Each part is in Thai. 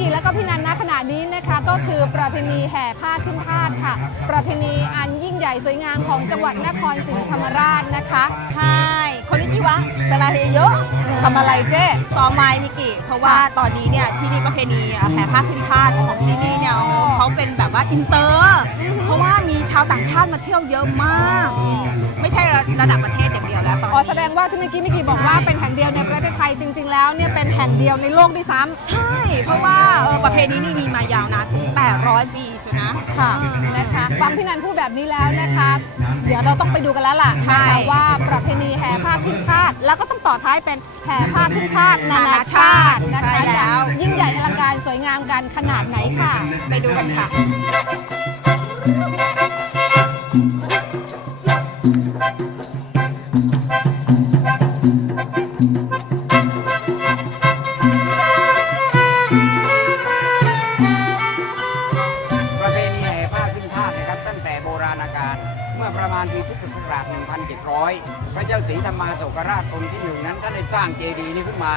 กกี้และก็พี่นันณขณะนี้นะคะก็คือประเพณีแห่ผ้าขึ้นธาตุค่ะ ประเพณีอันยิ่งใหญ่สวยงามของจังหวัดนครศรีธรรมราชนะคะใช่คนนิจิวะสลาเฮโยทำอะไรเจ๊ซอมไม้มิกิเพราะว่าตอนนี้เนี่ยที่นี่ประเพณีแห่ผ้าพื้นผ้าของที่นี่เนี่ยเขาเป็นแบบว่าอินเตอร์ เพราะว่ามีชาวต่างชาติมาเที่ยวเยอะมาก ไม่ใช่ระดับประเทศอย่างเดียวแล้วตอนอ๋อนี้แสดงว่าที่เมื่อกี้มิกกี้บอกว่าเป็นแห่งเดียวในประเทศไทยจริง ๆ แล้วเนี่ยเป็นแห่งเดียวในโลกด้วยซ้ำ ใช่ เพราะว่าเออประเพณีนี่มีมายาวนานถึง 800 ปีใช่นะ ค่ะนะคะฟังพี่นันพูดแบบนี้แล้วนะคะ เดี๋ยวเราต้องไปดูกันแล้วล่ะใช่ นะคะว่าประเพณีแห่ผ้าขึ้นคาด แล้วก็ต้องต่อท้ายเป็นแห่ผ้าขึ้นคาดนานาชาตินะคะใช่แล้วยิ่งใหญ่อลังการสวยงามกันขนาดไหนค่ะ ไปดูกันค่ะ Thank you. รรมาโศกราชองค์ที่หนึ่งนั้นท่านได้สร้างเจดีย์นี้ขึ้นมา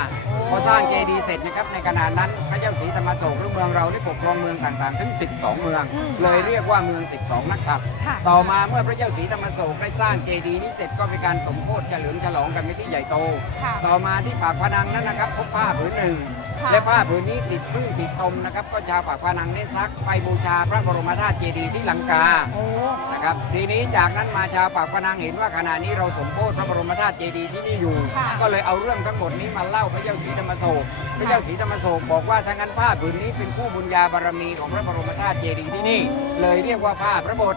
พอสร้างเจดีย์เสร็จนะครับในขณะนั้นพระเจ้าศรีธรรมาโศกหรือเมืองเราได้ปกครองเมืองต่างๆ ถึง 12 เมืองอืมเลยเรียกว่าเมือง 12 นักษัตริย์ค่ะต่อมาเมื่อพระเจ้าศรีธรรมโศกได้สร้างเจดีย์นี้เสร็จก็เป็นการสมโภชเฉลิมฉลองกันเป็นที่ใหญ่โตค่ะต่อมาที่ปากพนังนั้นนะครับพบผ้าผืนหนึ่งค่ะ และผ้าผืนนี้ติดพึ่งติดตมนะครับ ก็ชาวปากพนังได้ซักไปบูชาพระบรมธาตุเจดีย์ที่ลังกาโอ้ นะครับทีนี้จากนั้นมาชาวปากพนังเห็นว่าขณะนี้เราสมโภชพระบรมธาตุเจดีย์ที่นี่อยู่ ค่ะ ก็เลยเอาเรื่องทั้งหมดนี้มาเล่าพระเจ้าศรีธรรมโศกพระเจ้าศรีธรรมโศกบอกว่าถ้างั้นผ้าผืนนี้เป็นผู้บุญญาบารมีของพระบรมธาตุเจดีย์ที่นี่ เลยเรียกว่าผ้าพระบท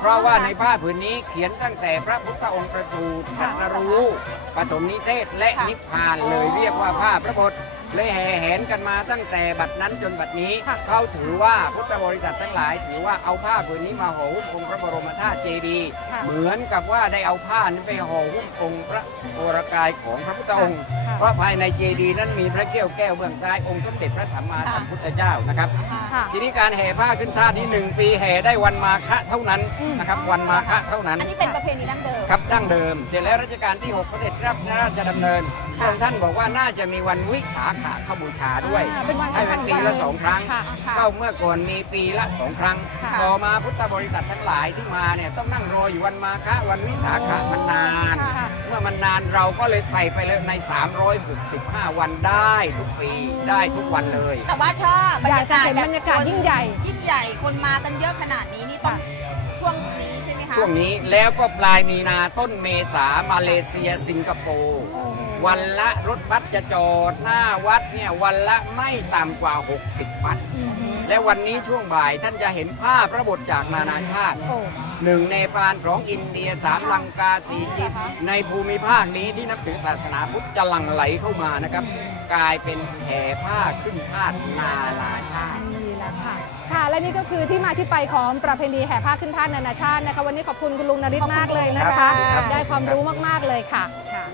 เพราะว่าในผ้าผืนนี้เขียนตั้งแต่พระพุทธองค์ประสูติตรัสรู้ปฐมนิเทศและนิพพานเลยเรียกว่าผ้าพระบท เลยแห่แหนกันมาตั้งแต่บัดนั้นจนบัดนี้ เขาถือว่าพุทธบริษัททั้งหลาย ถือว่าเอาผ้าผืนนี้มาห่อหุ้มองค์พระบรมธาตุเจดีย์ค่ะเหมือนกับว่าได้เอาผ้านี้ไปห่อหุ้มองค์พระโอรกายของพระพุทธองค์ค่ะเพราะภายในเจดีย์นั้นมีพระแก้วแก้วเบื้องซ้ายองค์สมเด็จพระสัมมาสัมพุทธเจ้านะครับค่ะทีนี้การแห่ผ้าขึ้นธาตุนี้หนึ่งปีแห่ได้วันมาฆะเท่านั้นอืมนะครับวันมาฆะเท่านั้น อันนี้เป็นประเพณีดั้งเดิมครับดั้งเดิมเสร็จแล้วรัชกาลที่6พระเด็จรับพระราชดำเนินพค่ะระองค์ท่านบอกว่าน่าจะมีวันวิสาขะเข้าบูชาด้วยอ่าเป็นวันให้เป็นปีละสองครั้งค่ะค่ะก็เมื่อก่อนมีปีละสองครั้งค่ะ ต่อมาพุทธบริษัททั้งหลายที่มาเนี่ยต้องนั่งรออยู่วันมาฆะวันวิสาขะมันนาน ค่ะ เมื่อมันนานเราก็เลยใส่ไปเลยใน 365 วันได้ทุกปีได้ทุกวันเลย แต่ว่าถ้าบรอยารกยาจะกาศเห็นแบบบรรยากาศคนยิ่งใหญ่ ยิ่งใหญ่คนมากันเยอะขนาดนี้นี่ต้องช่วงนี้ใช่ไหมคะช่วงนี้แล้วก็ปลายมีนาต้นเมษามาเลเซียสิงคโปร์วันละรถบัสจะจอดหน้าวัดเนี่ยวันละไม่ต่ำกว่า 60บัสและวันนี้ช่วงบ่ายท่านจะเห็นภาพพระบทจากนานาชาติโอ้หนึ่งเนปาลสองอินเดียสามลังกาสี่จีนในภูมิภาคนี้ที่นับถือศาสนาพุทธจะหลั่งไหลเข้ามานะครับ กลายเป็นแห่ผ้าขึ้นพาดนานาชาตินี่ แหละค่ะ ค่ะ และนี่ก็คือที่มาที่ไปของประเพณีแห่ผ้าขึ้นท่านานาชาตินะคะ วันนี้ขอบคุณคุณลุงนริศมากเลยนะครัคะบครับ ได้ความรู้มากๆเลยค่ะ ค่ะ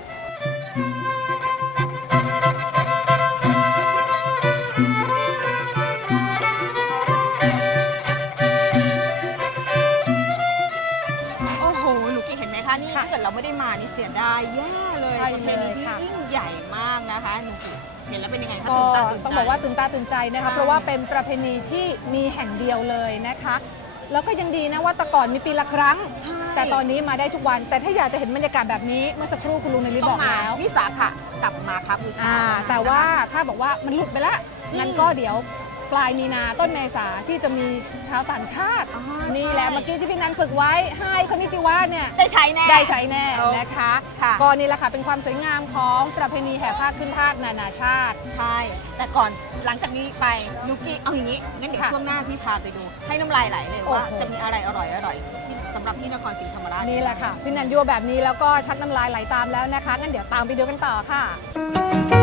โอ้โห หนูกี่เห็นไหมคะ นี่ค่ะถ้าเกิดเราไม่ได้มานี่เสียดายแย่เล ยใช่ประเพณีที่เลยค่ะ ยิ่งใหญ่มากนะคะหนูกี่เห็นแล้วเป็นยังไงคะก็ตื่นตาตื่นใจ ต้องบอกว่าตื่นตาตื่นใจนะคะใช่เพราะว่าเป็นประเพณีที่มีแห่งเดียวเลยนะคะ แล้วก็ยังดีนะว่าแต่ก่อนมีปีละครั้ง ใช่ แต่ตอนนี้มาได้ทุกวัน แต่ถ้าอยากจะเห็นบรรยากาศแบบนี้เมื่อสักครู่คุณลุงนริศต้บอองกมาแล้ว วิสาขะกับมาครับบูชาอ่าเท่นั้นแต่ว่านะคะถ้าบอกว่ามันหลุดไปแล้วอืมงั้นก็เดี๋ยว ปลายมีนาต้นเมษาที่จะมีชาวต่างชาติ อ๋อนี่แหละใช่ เมื่อกี้ที่พี่นันฝึกไว้ให้คนนิจิวะเนี่ย ได้ใช้แน่ ได้ใช้แน่เอานะคะ ค่ะ ก็นี่แหละค่ะเป็นความสวยงามของประเพณีแห่ผ้าขึ้นธาตุนานาชาติ ใช่ แต่ก่อนหลังจากนี้ไปนุกกี้เอาอย่างนี้ งั้นเดี๋ยวค่ะช่วงหน้าพี่พาไปดู ให้น้ำลายไหลเลยโอ้โหว่าจะมีอะไรอร่อยอร่อยที่สำหรับที่นครศรีธรรมราช นี่แหละค่ะพี่นันยัวแบบนี้แล้วก็ชักน้ำลายไหลตามแล้วนะคะงั้นเดี๋ยวตามไปดูกันต่อค่ะ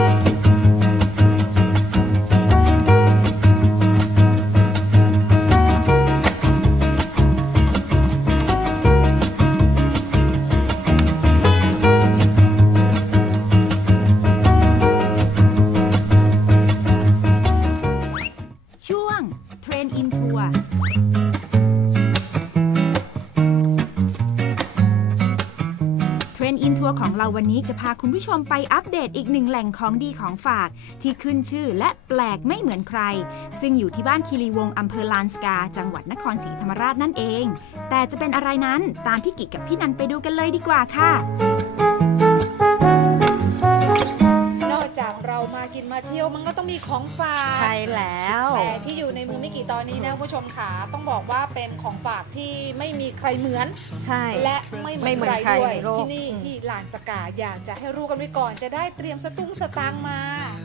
เทรนอินทัวร์เทรนอินทัวร์ของเราวันนี้จะพาคุณผู้ชมไปอัปเดตอีกหนึ่งแหล่งของดีของฝาก ที่ขึ้นชื่อและแปลกไม่เหมือนใคร ซึ่งอยู่ที่บ้านคีรีวงอำเภอลานสกา จังหวัดนครศรีธรรมราชนั่นเอง แต่จะเป็นอะไรนั้นตามพี่กิกกับพี่นันไปดูกันเลยดีกว่าค่ะ เรามากินมาเที่ยวมันก็ต้องมีของฝากใช่แล้วแต่ที่อยู่ในมือไม่กี่ตอนนี้นะคุณผู้ชมขาต้องบอกว่าเป็นของฝากที่ไม่มีใครเหมือน ใช่ และไม่เหมืไม่อนเหมือนใครใครด้วยในโลกที่นี่อืมที่ลานสกาอยากจะให้รู้กันไว้ก่อน จะได้เตรียมสตุ้งสตางค์มา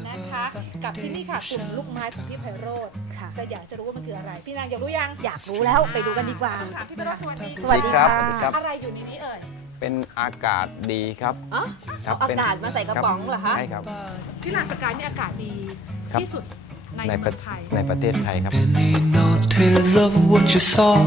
นะคะ กับที่นี่ค่ะกลุ่มลูกไม้ของพี่ไพโรธค่ะแต่อยากจะรู้ว่ามันคืออะไร พี่นางอยากรู้ยังอยากรู้แล้วไปดูกันดีกว่าต้องถามพี่ไพโรธสวัสดีสวัสดีครับสวัสดีครับอะไรอยู่ในนี้ เอ่ยเป็นอากาศดีครับ อ๋อครัเอาบเป็นอากาศมาใส่กระป๋องเหรอคะใช่ครับที่ลานสกาเนี่ยอากาศดีครับ ที่สุดในในปเมืระองไทย ในประเทศไทยครับ Many no tales of what you saw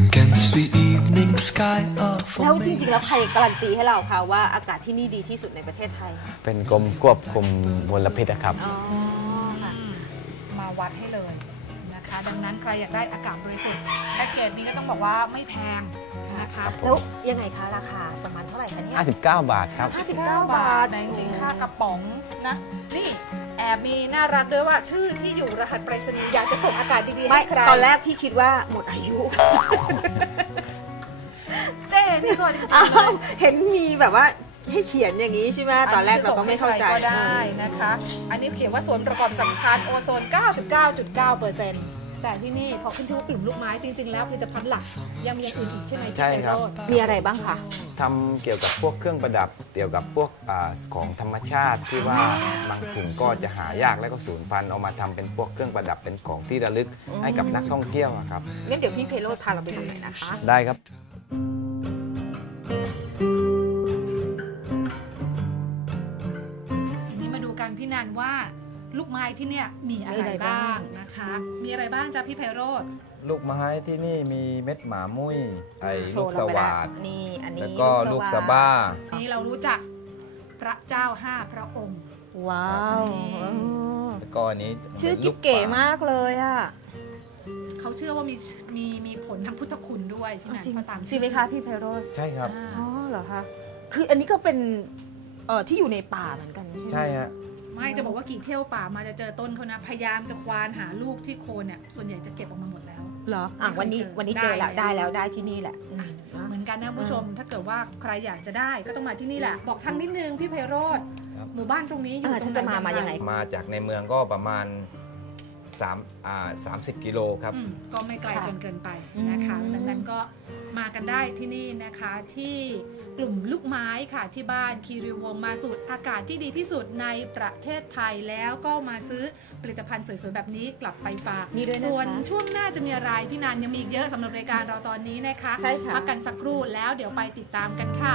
against the evening sky of แล้วจริงๆ แล้วใครการันตีให้เราคะว่าอากาศที่นี่ดีที่สุดในประเทศไทย เป็นกรมควบคุมมลพิษนะครับ อ๋อค่ะ มาวัดให้เลย นะคะ ดังนั้นใครอยากได้อากาศบริสุทธิ์แพ็กเกจนี้ก็ต้องบอกว่าไม่แพงนะคะแล้วยังไงคะราคาประมาณเท่าไหร่คะเนี่ย59 บาทครับ 59 บาทแต่จริงๆค่ากระป๋องนะนี่แอบมีน่ารักด้วยว่าชื่อที่อยู่รหัสไปรษณีย์อยากจะส่งอากาศดีๆไม่ให้ใครตอนแรกพี่คิดว่าหมดอายุ เจ๊นี่ก็จริงๆอ้าเลวยเห็นมีแบบว่าให้เขียนอย่างนี้ใช่ไหมตอนแรกเราก็ไม่เข้าใจอันนี้คือส่งให้ใครก็ได้นะคะ อันนี้เขียนว่าส่วนประกอบสำคัญโอโซน 99.9% แต่ที่นี่พอขึ้นชื่อว่ากลุ่มลูกไม้จริง ๆ แล้วผลิตภัณฑ์หลักยังมีอย่างอื่นอีกใช่ไหมใช่ครับพี่ไพโธมีอะไรบ้างคะทำเกี่ยวกับพวกเครื่องประดับเกี่ยวกับพวกอาของธรรมชาติที่ว่าบางกลุ่มก็จะหายากและก็สูญพันธุ์เอามาทำเป็นพวกเครื่องประดับเป็นของที่ระลึกให้กับนักท่องเที่ยวอะครับงั้นเดี๋ยวพี่เพโรดพาเราไปดูหน่อยนะคะ ได้ครับทีนี้มาดูกันพี่นันว่า ลูกไม้ที่เนี่ยมีอะมีไรอะไรบ้าบ้างงนะคะ มีอะไรบ้างจ๊ะพี่ไพโรธลูกไม้ที่นี่มีเม็ดหมามุ้ยไอ้โชลูว์กเราสไปแล้ววาดนี่อันนี้แล้วก็ลูกสะบ้านี่เรารู้จักพระเจ้าห้าพระองค์ ว้าวอืมอืมแล้วก็อันนี้ชื่อป็นกิ๊ลูบเก๋ป่มากเลยอะเขาเชื่อว่ามีมีมีผลทางพุทธคุณด้วยพี่นันจริงก็ตามจริงไหมคะพี่เพโรดใช่ครับอ่าอ๋อเหรอคะคืออันนี้ก็เป็นเอ่อที่อยู่ในป่าเหมือนกันใช่ไหมใช่ฮะ ไม่จะบอกว่ากี่เที่ยวป่ามาจะเจอต้นเขานะ พยายามจะควานหาลูกที่โคนเนี่ยส่วนใหญ่จะเก็บออกมาหมดแล้ว เหรออะวันนี้ไม่เคยเจอวันนี้เจอแล้วได้ได้แล้แล้ววได้ที่นี่แหละอืมนะเหมือนกันนะคุณผู้ชม ถ้าเกิดว่าใครอยากจะได้ก็ต้องมาที่นี่แหละ บอกทางนิดนึงพี่ไพโรธครับหมู่บ้านตรงนี้อยู่อ่าตรฉันงไหนจะมามายังไงมาจากในเมืองก็ประมาณ 3อ่า30 กิโลครับ อืมก็ไม่ไกลค่ะจนเกินไปนะคะอืม ดังนั้นก็มากันได้ที่นี่นะคะที่กลุ่มลูกไม้ค่ะที่บ้านคีรีวงศ์มาสูดอากาศที่ดีที่สุดในประเทศไทยแล้วก็มาซื้อผลิตภัณฑ์สวยๆ แบบนี้กลับไปฝาก นี่ด้วยนะคะส่วนช่วงหน้าจะมีอะไรพี่นันยังมีอีกเยอะสำหรับรายการเราตอนนี้นะคะใช่ค่ะ พักกันสักครู่แล้วเดี๋ยวไปติดตามกันค่ะ